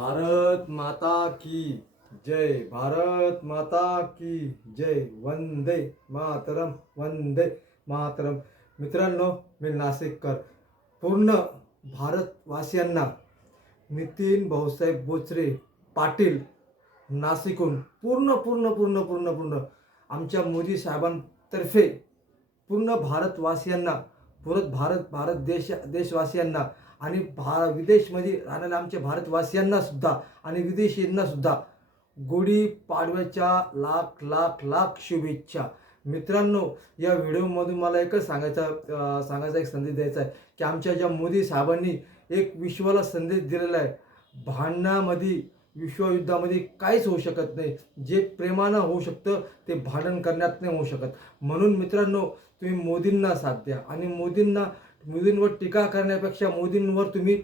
भारत माता की जय. भारत माता की जय. वंदे मातरम. वंदे मातरम. मित्रांनो, मी नाशिककर. पूर्ण भारतवासियांना नितीन भाऊसाहेब बोचरे पाटील नाशिकहून पूर्ण पूर्ण पूर्ण पूर्ण पूर्ण आमच्या मोदी साहेबांतर्फे पूर्ण भारतवासियांना, पूर्ण भारत देशवासियांना आणि विदेशमध्ये राहणाऱ्या आमच्या भारतवासियांना सुद्धा आणि विदेशींना सुद्धा गुढी पाडव्याच्या लाख लाख लाख शुभेच्छा. मित्रांनो, या व्हिडिओमधून मला एकच सांगायचा एक संदेश द्यायचा आहे की आमच्या ज्या मोदी साहेबांनी एक विश्वाला संदेश दिलेला आहे. भांडणामध्ये, विश्वयुद्धामध्ये काहीच होऊ शकत नाही. जे प्रेमानं होऊ शकतं ते भांडण करण्यात नाही होऊ शकत. म्हणून मित्रांनो, तुम्ही मोदींना साथ द्या आणि मोदींवर टीका करण्यापेक्षा मोदींना तुम्ही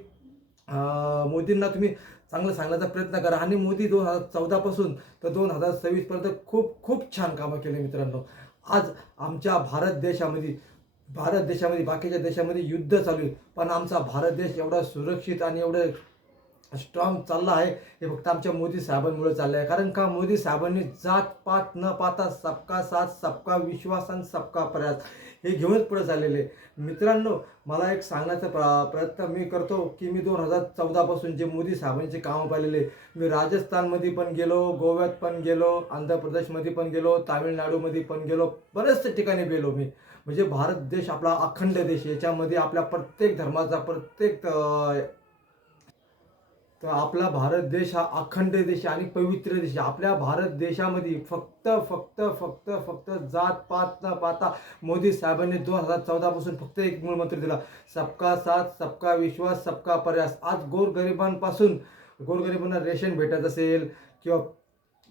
चांगलं सांगण्याचा प्रयत्न करा. आणि मोदी 2014 पासून तर 2026 पर्यंत खूप खूप छान कामं केले. मित्रांनो, आज आमच्या भारत देशामध्ये बाकीच्या देशामध्ये युद्ध चालू आहे, पण आमचा भारत देश एवढा सुरक्षित आणि एवढं स्ट्रॉंग चालला आहे हे फक्त आमच्या मोदी साहेबांमुळे चाललं आहे. कारण का मोदी साहेबांनी जात पात न पाहता सबका साथ, सबका विश्वास आणि सबका प्रयास हे घेऊनच पुढे चाललेले. मित्रांनो, मला एक सांगण्याचा प्रयत्न मी करतो की मी 2014 पासून जे मोदी साहेबांचे कामं पाहिलेले. मी राजस्थानमध्ये पण गेलो, गोव्यात पण गेलो, आंध्र प्रदेशमध्ये पण गेलो, तामिळनाडूमध्ये पण गेलो, बरेचसे ठिकाणी गेलो मी. म्हणजे भारत देश आपला अखंड देश, याच्यामध्ये आपल्या प्रत्येक धर्माचा तर आपला भारत देश हा अखंड देश आणि पवित्र देश. आपल्या भारत देशामध्ये फक्त फक्त फक्त फक्त जात पात न पाहता मोदी साहेबांनी 2014 पासून फक्त एक मूलमंत्र दिला, सबका साथ, सबका विश्वास, सबका प्रयास. आज गोरगरिबांना रेशन भेटत असेल किंवा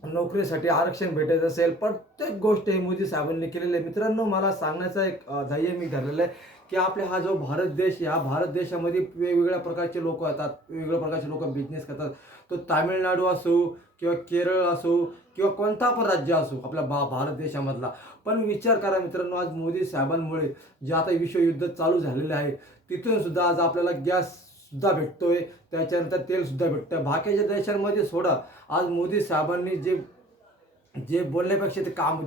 नोकरीसाठी आरक्षण भेटायचं असेल, प्रत्येक गोष्ट हे मोदी साहेबांनी केलेली आहे. मित्रांनो, मला सांगण्याचा एक ध्येय मी ठरलेलं आहे की आपला हा जो भारत देश, या भारत देशामध्ये वेगवेगळ्या प्रकारचे लोक येतात, वेगवेगळ्या प्रकारचे लोक बिझनेस करतात. तो तामिळनाडू असो किंवा केरळ असो किंवा कोणता पण राज्य असो आपल्या भारत देशामधला. पण विचार करा मित्रांनो, आज मोदी साहेबांमुळे जे आता विश्वयुद्ध चालू झालेले आहे, तिथून सुद्धा आज आपल्याला गॅस सुद्धा भेटतोय, त्याच्यानंतर तेल सुद्धा भेटतं. बाकीच्या देशांमध्ये सोडा, आज मोदी साहेबांनी जे जे बोलण्यापेक्षा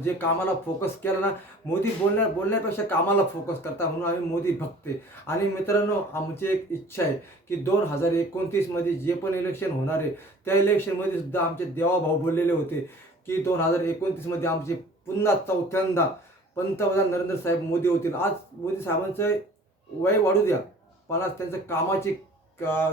जे कामाला फोकस केलं ना, मोदी बोलण्यापेक्षा कामाला फोकस करता, म्हणून आम्ही मोदी भक्ते. आणि मित्रांनो, आमची एक इच्छा आहे की 2029 मध्ये जे पण इलेक्शन होणार आहे, त्या इलेक्शनमध्ये सुद्धा आमचे देवाभाऊ बोललेले होते की 2029 मध्ये आमचे पुन्हा चौथ्यांदा पंतप्रधान नरेंद्र साहेब मोदी होतील. आज मोदी साहेबांचं वय वाढू द्या, पण आज त्यांचं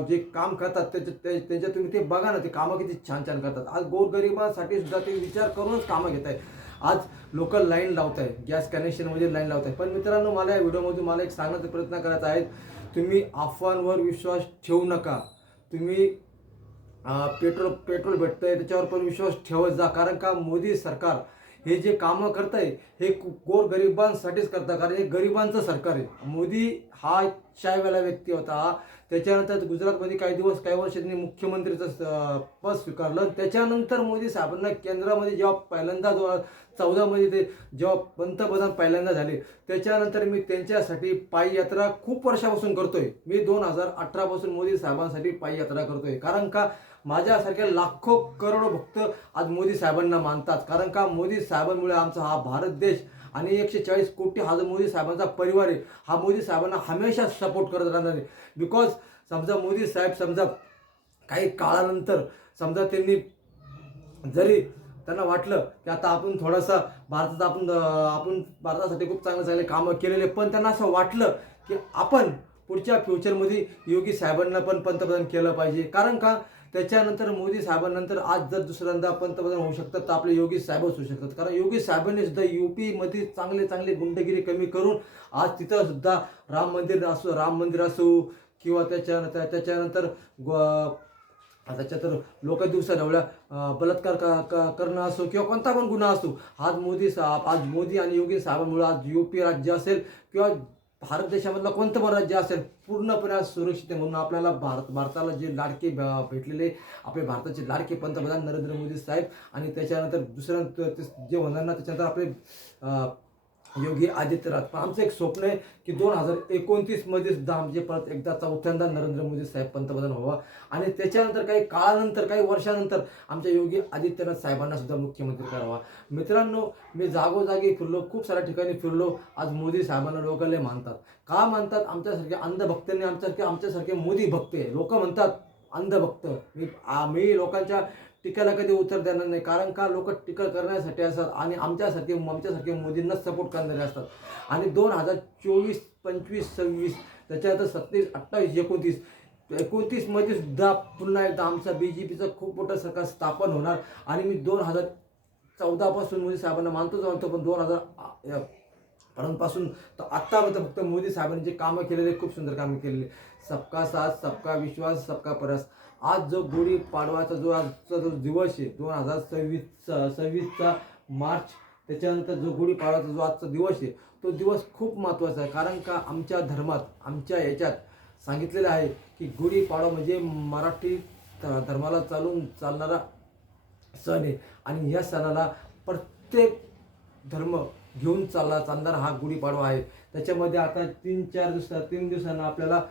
जे काम करतात त्यांच्या तुम्ही ते बघा ना, ते कामं किती छान छान करतात. आज गोरगरिबांसाठी सुद्धा ते विचार करूनच कामं घेत आहे. आज लोक लाईन लावत आहे, गॅस कनेक्शनमध्ये लाईन लावत आहे. पण मित्रांनो, मला या व्हिडिओमधून मला एक सांगण्याचा प्रयत्न करायचा आहे, तुम्ही अफवांवर विश्वास ठेवू नका. तुम्ही पेट्रोल भेटतंय त्याच्यावर पण विश्वास ठेवत जा. कारण का मोदी सरकार हे जे कामं करत आहे हे गोरगरिबांसाठीच करतं, कारण हे गरिबांचं सरकार आहे. मोदी हा चायवाला व्यक्ती होता. त्याच्यानंतर गुजरातमध्ये काही वर्ष त्यांनी मुख्यमंत्रीचं पद स्वीकारलं. त्याच्यानंतर मोदी साहेबांना केंद्रामध्ये जेव्हा पहिल्यांदा 2014 मध्ये ते जेव्हा पंतप्रधान पहिल्यांदा झाले, त्याच्यानंतर मी त्यांच्यासाठी पायी यात्रा खूप वर्षापासून करतोय. मी 2018 पासून मोदी साहेबांसाठी पायी यात्रा करतोय. कारण का माझ्यासारख्या लाखो करोडो भक्त आज मोदी साहेबांना मानतात. कारण का मोदी साहेबांमुळे आमचा हा भारत देश आणि 140 कोटी हा जो मोदी साहेबांचा परिवार आहे, हा मोदी साहेबांना हमेशा सपोर्ट करत राहणार आहे. बिकॉज समजा मोदी साहेब काही काळानंतर समजा जरी त्यांना वाटलं की आता आपण थोडासा आपण भारतासाठी खूप चांगले कामं केलेले, पण त्यांना असं वाटलं की आपण पुढच्या फ्युचरमध्ये योगी साहेबांना पण पंतप्रधान केलं पाहिजे. कारण का त्याच्यानंतर मोदी साहेबांनंतर आज जर दुसऱ्यांदा पंतप्रधान होऊ शकतात तर आपले योगी साहेबच होऊ शकतात. कारण योगी साहेबांनी सुद्धा UP मध्ये चांगले गुंडगिरी कमी करून आज तिथं सुद्धा राम मंदिर असो किंवा त्याच्यानंतर लोक दिवसा बलात्कार करणं असो किंवा कोणता पण गुन्हा असो, आज मोदी आणि योगी साहेबांमुळे आज UP राज्य असेल किंवा भारत देशामधलं कोणतं पण राज्य असेल पूर्णपणे आज सुरक्षित आहे. म्हणून आपल्याला भारताला जे लाडके भेटलेले, आपले भारताचे लाडके पंतप्रधान नरेंद्र मोदी साहेब, आणि त्याच्यानंतर दुसरं जे होणार ना, त्याच्यानंतर आपले योगी आदित्यनाथ. पण आमचं एक स्वप्न आहे की 2029मध्ये सुद्धा आमचे परत एकदा चौथ्यांदा नरेंद्र मोदी साहेब पंतप्रधान व्हावा आणि त्याच्यानंतर काही काळानंतर काही वर्षानंतर आमच्या योगी आदित्यनाथ साहेबांना सुद्धा मुख्यमंत्री करावा. मित्रांनो, मी जागोजागी फिरलो, खूप साऱ्या ठिकाणी फिरलो. आज मोदी साहेबांना लोक लय मानतात. का मानतात? आमच्यासारखे अंधभक्तांनी आमच्यासारखे मोदी भक्त आहे. लोक म्हणतात अंधभक्त. मी लोकांच्या टीकेला कधी उत्तर देणार नाही, कारण का लोक टीका करण्यासाठी असतात आणि आमच्यासारखे मोदींना सपोर्ट करणारे असतात. आणि 2024, 25, 26 त्याच्यानंतर 27, 28, 29मध्ये सुद्धा पुन्हा एकदा आमचा BJPचं खूप मोठं सरकार स्थापन होणार. आणि मी 2014 पासून मोदी साहेबांना मानतो, पण 2000 पर्यंतपासून तर आत्तापर्यंत फक्त मोदी साहेबांनी जे कामं केलेले, खूप सुंदर कामं केलेली. सबका साथ, सबका विश्वास, सबका प्रयास. आज जो गुढी पाडवाचा आजचा जो दिवस आहे 2026चा मार्च, त्याच्यानंतर जो गुढी पाडवाचा जो आजचा दिवस आहे तो दिवस खूप महत्त्वाचा आहे. कारण का आमच्या धर्मात, आमच्या याच्यात सांगितलेलं आहे की गुढी पाडवा म्हणजे मराठी धर्माला चालणारा सण आहे. आणि या सणाला प्रत्येक धर्म घेऊन चालणारा हा गुढीपाडवा आहे. त्याच्यामध्ये आता 3 दिवसांना आपल्याला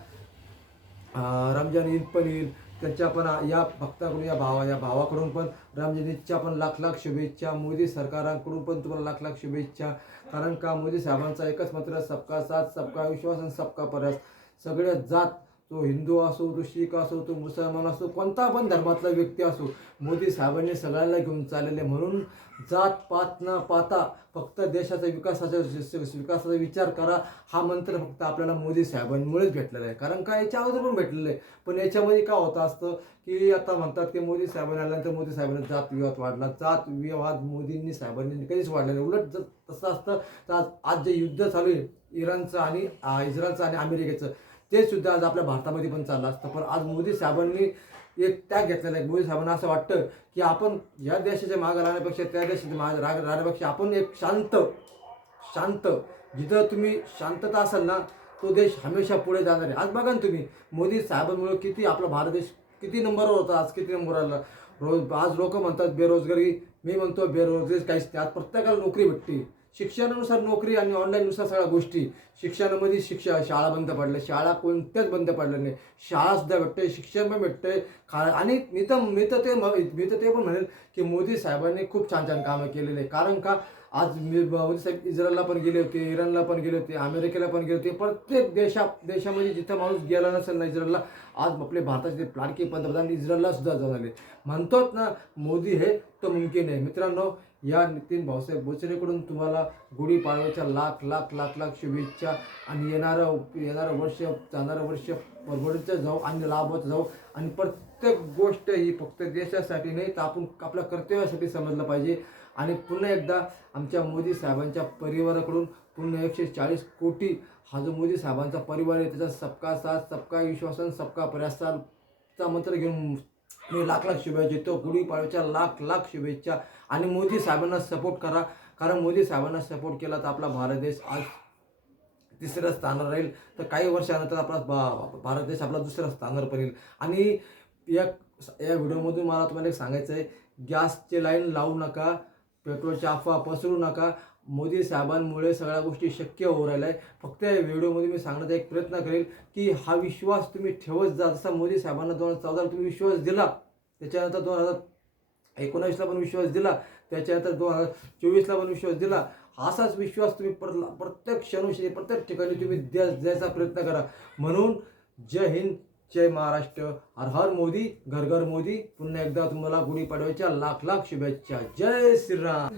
रमजान ईद पण येईल. त्याच्या पण या भक्ताकडून या भावाकडून पण रमजान ईदच्या पण लाख शुभेच्छा. मोदी सरकारांकडून पण तुम्हाला लाख शुभेच्छा. कारण का मोदी साहेबांचा एकच मंत्र, सबका साथ, सबका विश्वास आणि सबका प्रयास. सगळ्या जात, तो हिंदू असो, तो शीख असो, तो मुसलमान असो, कोणता पण धर्मातला व्यक्ती असो, मोदी साहेबांनी सगळ्यांना घेऊन चाललेले. म्हणून जात पात न पाहता फक्त देशाचा विकासाचा विचार करा, हा मंत्र फक्त आपल्याला मोदी साहेबांमुळेच भेटलेला आहे. कारण का याच्या अगोदर पण भेटलेलं आहे, पण याच्यामध्ये काय होतं असतं की आता म्हणतात की मोदी साहेबांनी आल्यानंतर मोदी साहेबांनी जात विवाद वाढला. जात विवाद मोदींनी साहेबांनी कधीच वाढलेला. उलट जर तसं असतं तर आज जे युद्ध चालू आहे इराणचं आणि इस्रायलचं आणि अमेरिकेचं, ते सुद्धा आज आपल्या भारतामध्ये पण चाललं असतं. पण आज मोदी साहेबांनी एक त्याग घेतलेला आहे. मोदी साहेबांना असं वाटतं की आपण या देशाच्या मागे राहण्यापेक्षा, त्या देशाच्या मागे राहण्यापेक्षा आपण एक शांत जिथं तुम्ही शांतता असाल ना, तो देश हमेशा पुढे जाणार आहे. आज बघा ना तुम्ही, मोदी साहेबांमुळे किती आपला भारत देश किती नंबरवर होता, आज किती नंबरवर आला. आज लोक म्हणतात बेरोजगारी, मी म्हणतो बेरोजगारी काहीच नाही. आज प्रत्येकाला नोकरी भेटते. शिक्षणानुसार नोकरी आणि ऑनलाईननुसार सगळ्या गोष्टी. शिक्षणामध्ये शाळा बंद पडल्या, शाळा कोणत्याच बंद पडल्या नाही. शाळासुद्धा भेटते, शिक्षण पण भेटते. आणि मी तर ते पण म्हणेल की मोदी साहेबांनी खूप छान छान कामं केलेले आहे. कारण का आज मोदी साहेब इस्रायलला पण गेले होते, इराणला पण गेले होते, अमेरिकेला पण गेले होते. प्रत्येक देशामध्ये जिथं माणूस गेला नसेल ना इस्रायलला, आज आपले भारताचे लाडके पंतप्रधान इस्रायलला सुद्धा जाऊन आले. म्हणतात ना, मोदी है तो मुमकिन आहे. मित्रांनो, या नितीन भाऊसाहेब बोचरेकडून तुम्हाला गुढीपाडव्याच्या लाख शुभेच्छा. आणि येणारं वर्ष, जाणारं वर्ष परवडीचं जाऊ आणि लाभवत जाऊ. आणि प्रत्येक गोष्ट ही फक्त देशासाठी नाही तर आपण आपल्या कर्तव्यासाठी समजलं पाहिजे. आणि पुन्हा एकदा आमच्या मोदी साहेबांच्या परिवाराकडून पुन्हा 140 कोटी हा जो मोदी साहेबांचा परिवार आहे, त्याचा सबका साथ, सबका विश्वास आणि सबका प्रयासचा मंत्र घेऊन मी लाख शुभेच्छा देतो. गुढीपाडव्याच्या लाख शुभेच्छा. आणि मोदी साहेबांना सपोर्ट करा, कारण मोदी साहेबांना सपोर्ट केला तर आपला भारत देश आज तिसऱ्या स्थानावर राहील. तर काही वर्षानंतर आपला भारत देश आपला दुसऱ्या स्थानावर पण येईल. आणि या व्हिडिओमधून मला तुम्हाला एक सांगायचं आहे, गॅसची लाईन लावू नका, पेट्रोलची अफवा पसरू नका. मोदी साहेबांमुळे सगळ्या गोष्टी शक्य होऊ राहिल्या आहे. फक्त या व्हिडिओमध्ये मी सांगण्याचा एक प्रयत्न करेल की हा विश्वास तुम्ही ठेवत जा. जसा मोदी साहेबांना 2014 तुम्ही विश्वास दिला, त्याच्यानंतर 2019ला पण विश्वास दिला, त्याच्यानंतर 2024ला पण विश्वास दिला. असाच विश्वास तुम्ही प्रत्येक क्षणोक्षणी प्रत्येक ठिकाणी तुम्ही द्यायचा प्रयत्न करा. म्हणून जय हिंद, जय महाराष्ट्र, हर हर मोदी, घर घर मोदी. पुन्हा एकदा तुम्हाला गुढीपाडव्याच्या लाख शुभेच्छा. जय श्रीराम.